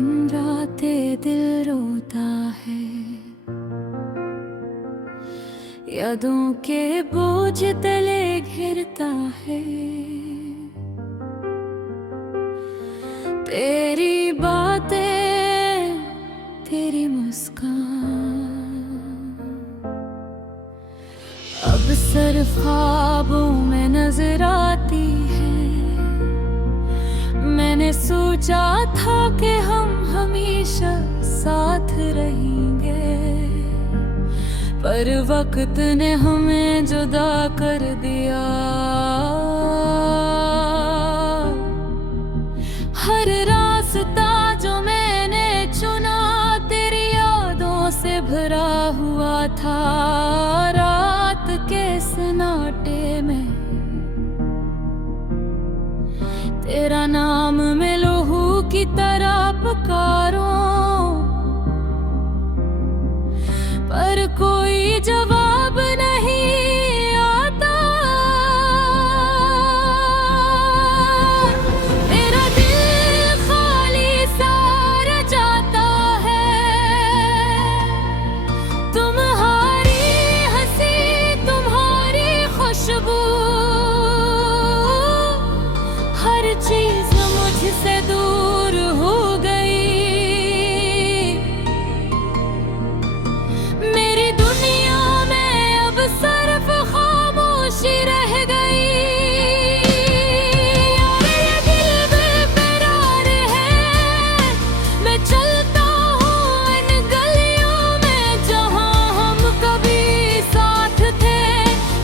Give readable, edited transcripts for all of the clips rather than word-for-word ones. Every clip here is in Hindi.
दिन रातें दिल रोता है, यादों के बोझ तले घिरता है। तेरी बातें, तेरी मुस्कान अब सिर्फ ख्वाबों में नजर आती है। मैंने सोचा था कि हम हमेशा साथ रहेंगे, पर वक्त ने हमें जुदा कर दिया। हर रास्ता जो मैंने चुना तेरी यादों से भरा हुआ था। रात के सन्नाटे में तेरा नाम मैं लहू की तरह पुकारूं, पर कोई जवाब नहीं आता। मेरा दिल खाली सा रह जाता है, तुम्हारी हंसी तुम्हारी खुशबू, हर चीज मुझसे दूर हो गई। मेरी दुनिया में अब सिर्फ खामोशी रह गई। मेरे दिल बेकरार है, मैं चलता हूँ इन गलियों में जहाँ हम कभी साथ थे,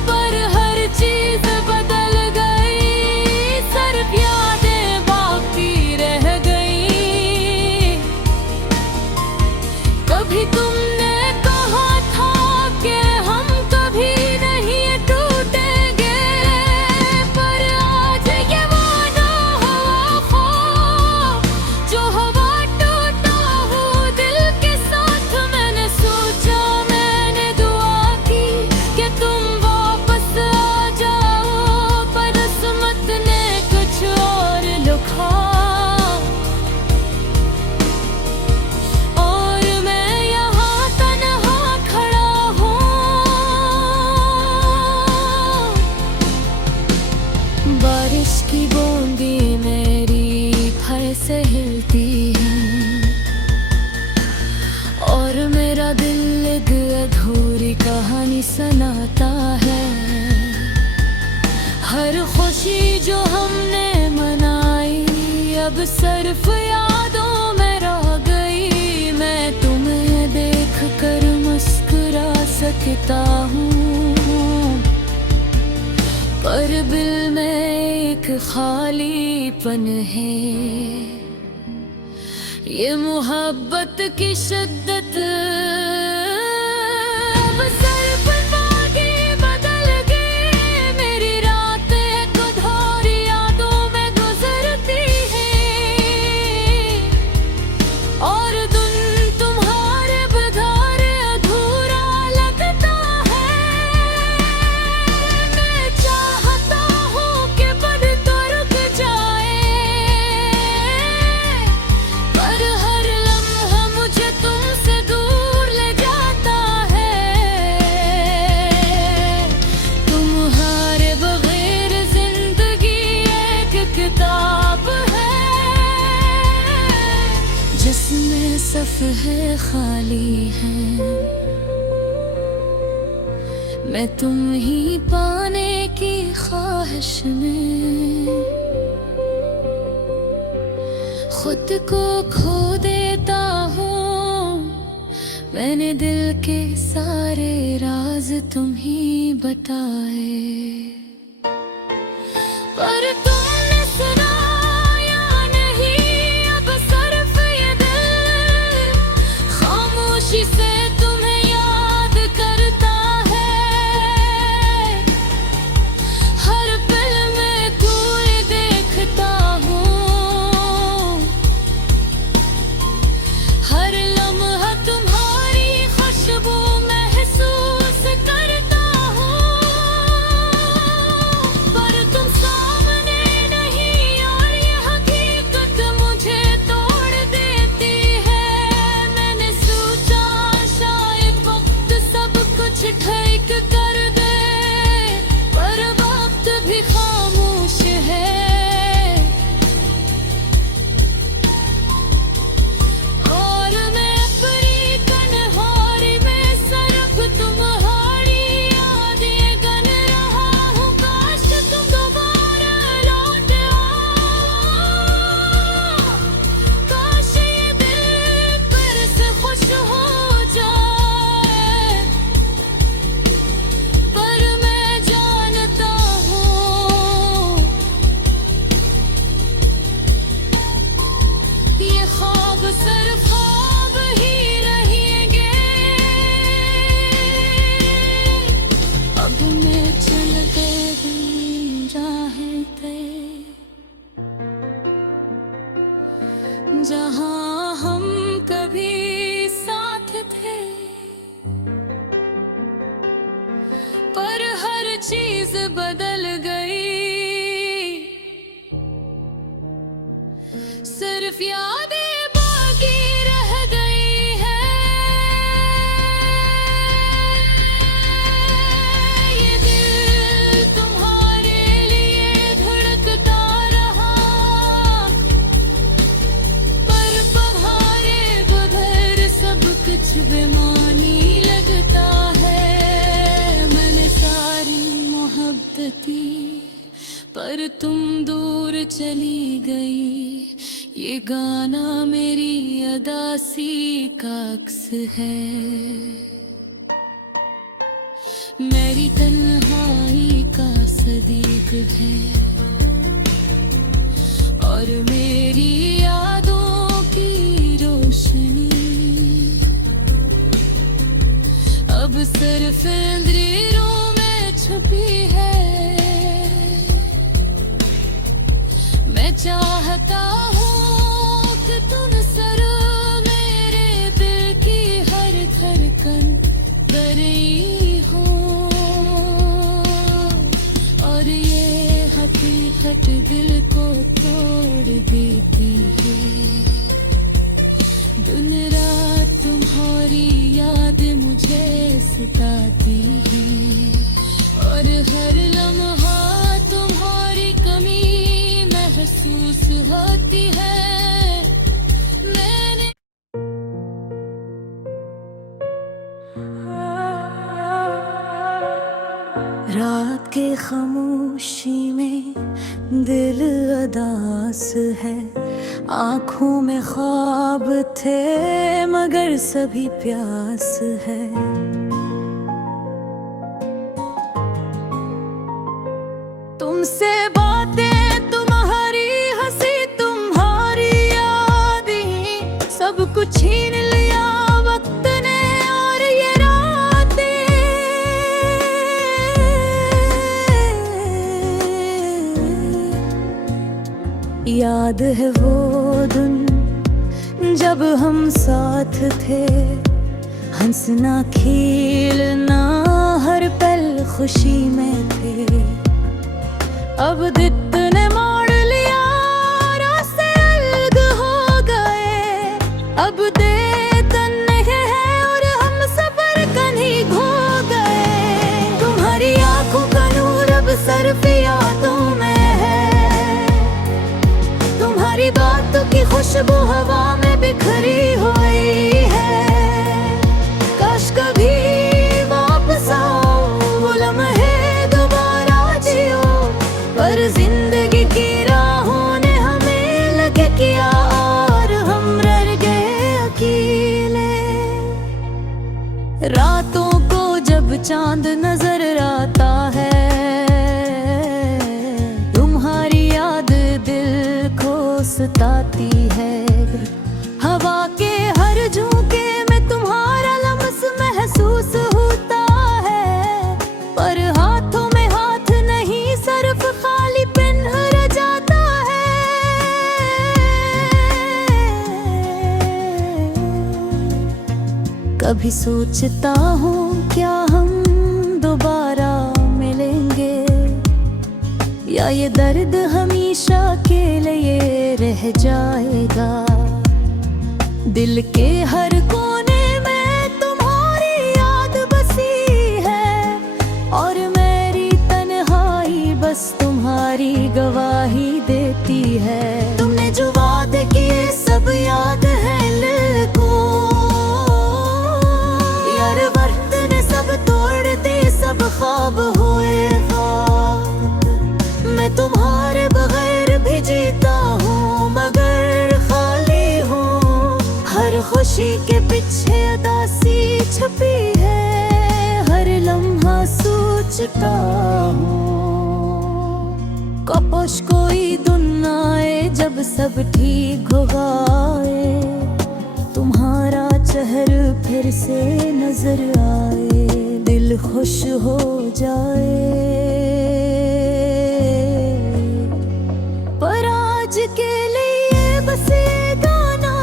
पर हर चीज बदल गई। सिर्फ यादें बाकी रह गई। कभी तुमने कहा था कि हम कभी नहीं टूटेंगे, पर आज ये वादा हुआ ख्वाब जो हवा टूटा हूँ दिल के साथ। मैंने सोचा, मैंने दुआ की कि तुम वापस आ जाओ, पर किस्मत ने कुछ और लिखा। और मैं यहाँ तन्हा खड़ा हूँ, बारिश की बूंदी मेरी फर से हिलती है, और मेरा दिल एक अधूरी कहानी सुनाता है। हर खुशी जो हमने मनाई अब सिर्फ यादों में रह गई। मैं तुम्हें देख कर मुस्कुरा सकता हूँ, पर दिल में एक खालीपन है। ये मोहब्बत की शिद्दत अब सिर्फ बागी बदल गई। मेरी रातें कठोर यादों में गुजरती हैं, और दिन तुम्हारे बगैर अधूरा लगता है। मैं चाहता हूँ कि बढ़ता रुक जाए, पर हर लम्हा मुझे तुमसे दूर ले जाता है। तुम्हारे बगैर जिंदगी एक किताब है, जिसमें सफ़े खाली हैं। मैं तुम ही पाने की ख्वाहिश में खुद को खो देता हूँ। मैंने दिल के सारे राज तुम ही बताए, पर तुमने सुना या नहीं। अब सिर्फ ये दिल खामोशी से तुम्हें याद करता है। हर पल में तुम्हें देखता हूँ, हर लम्हा तुम्हारी खुशबू महसूस करता हूँ। जहां हम कभी साथ थे, पर हर चीज बदल गई। सिर्फ यादें बाकी रह गई है। ये दिल तुम्हारे लिए धड़कता रहा, पर तुम्हारे बगैर सब कुछ बेमानी लगता है। मैंने सारी मोहब्बत दी, पर तुम दूर चली गई। ये गाना मेरी अदासी का अक्स है, मेरी तन्हाई का सदीक है, और मेरी यादों की रोशनी अब सिर्फ इंद्रियों में छुपी है। मैं चाहता हूँ कि तुम सर मेरे दिल की हर धड़कन बरी हो, और ये हकीकत दिल को तोड़ देती है। दिन रात तुम्हारी याद मुझे सताती है, और हर लम्हा तुम्हारी कमी महसूस होती है। मैंने रात के खामोशी में दिल अदास है, आँखों में ख्वाब थे मगर सभी प्यास है। तुमसे बातें, तुम्हारी हंसी, तुम्हारी यादें, सब कुछ छीन लिया वक्त ने और ये रातें। याद है वो दिन जब हम साथ थे, हंसना खेलना हर पल खुशी में थे। अब दिन ने मोड़ लिया, रास्ते अलग हो गए। अब दे तन्हे हैं और हम सफर कहीं खो गए। तुम्हारी आंखों का नूर अब सिर्फ यादों में है, तुम्हारी बातों की खुशबू हवा में बिखरी हुई है। काश कभी वापस आओ, वो लम्हे दोबारा जियो, पर जिंदगी की राहों ने हमें लगे किया और हम रह गए अकेले। रातों को जब चांद नजर आता है, तुम्हारी याद दिल को सताती है। हवा के हर झोंके में तुम्हारा लम्स महसूस होता है, पर हाथों में हाथ नहीं, सिर्फ खाली पिन रह जाता है। कभी सोचता हूँ क्या हम दोबारा मिलेंगे, या ये दर्द हमेशा के लिए रह जाएगा। दिल के हर कोने में तुम्हारी याद बसी है, और मेरी तन्हाई बस तुम्हारी गवाही देती है। तुमने जो वादे किए सब याद है दिल को, यार वक्त ने सब तोड़ दे, सब ख्वाब हुए ख्वाब। मैं तुम्हारे बगैर भी जीता हूँ मगर खाली हूँ, हर खुशी के पीछे उदासी छुपी है। हर लम्हा सोचता हूँ काश कोई दिन आए जब सब ठीक हो गए, तुम्हारा चेहरा फिर से नजर आए, दिल खुश हो जाए। पर आज के लिए बस ये गाना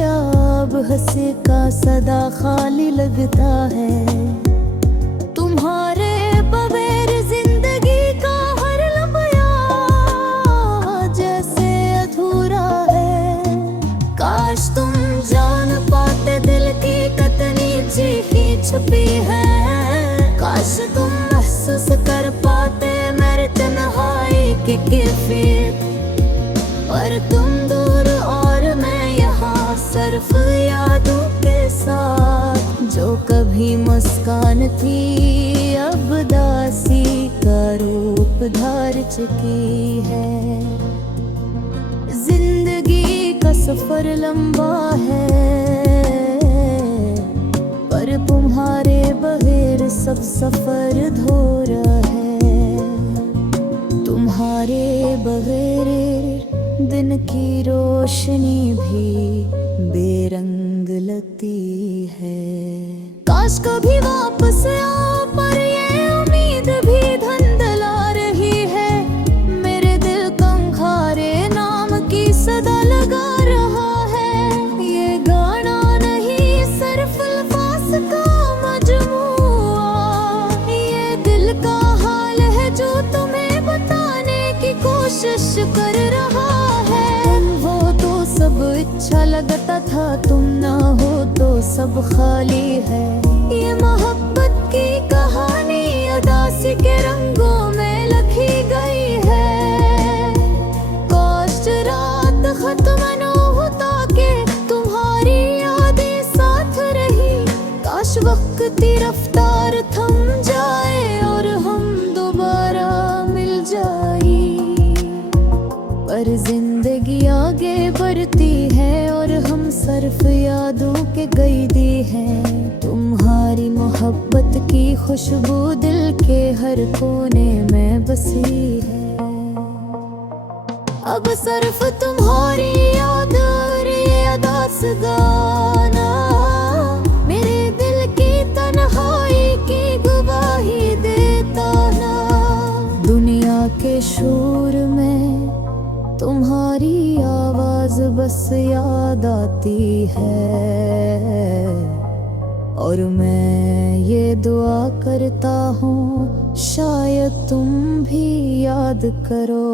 गया अब हंसे का सदा खाली लगता है। तुम्हारे बगैर जिंदगी का हर लम्हा जैसे अधूरा है। काश तुम जान पाते दिल की कितनी चीखी छुपी है। काश तुम महसूस कर पाते मेरे तन्हाई की कैफियत। पर तुम दूर और मैं यहाँ सिर्फ यादों के साथ। जो कभी मुस्कान थी अब दासी का रूप धार चुकी है। जिंदगी का सफर लंबा है पर तुम्हारे बगैर सब सफर अधूरा है। तुम्हारे बगैर दिन की रोशनी भी बेरंग लगती है। काश कभी वापस आओ पर ये उम्मीद भी धुंधला रही है। मेरे दिल कंखारे नाम की सदा लगा रहा है। ये गाना नहीं सिर्फ अल्फाज का मजमूआ। ये दिल का हाल है जो तुम्हें बताने की कोशिश कर रहा है। तुम हो तो सब अच्छा लगता था, तुम ना हो तो सब खाली है। ये मोहब्बत की कहानी उदासी के रंगों में लिखी गई है। काश रात खत्म न होता के तुम्हारी यादें साथ रही। काश वक्त की रफ्तार थम जाए और हम दोबारा मिल जाए। पर जिंदगी आगे बढ़ती है और हम सिर्फ यादों के कैदी हैं। तुम्हारी मोहब्बत की खुशबू दिल के हर कोने में बसी है। अब सिर्फ तुम्हारी याद और ये अदास गाना मेरे दिल की तन्हाई की गवाही देता ना। दुनिया के शोर में तुम्हारी आवाज बस याद आती है। और मैं ये दुआ करता हूँ शायद तुम भी याद करो।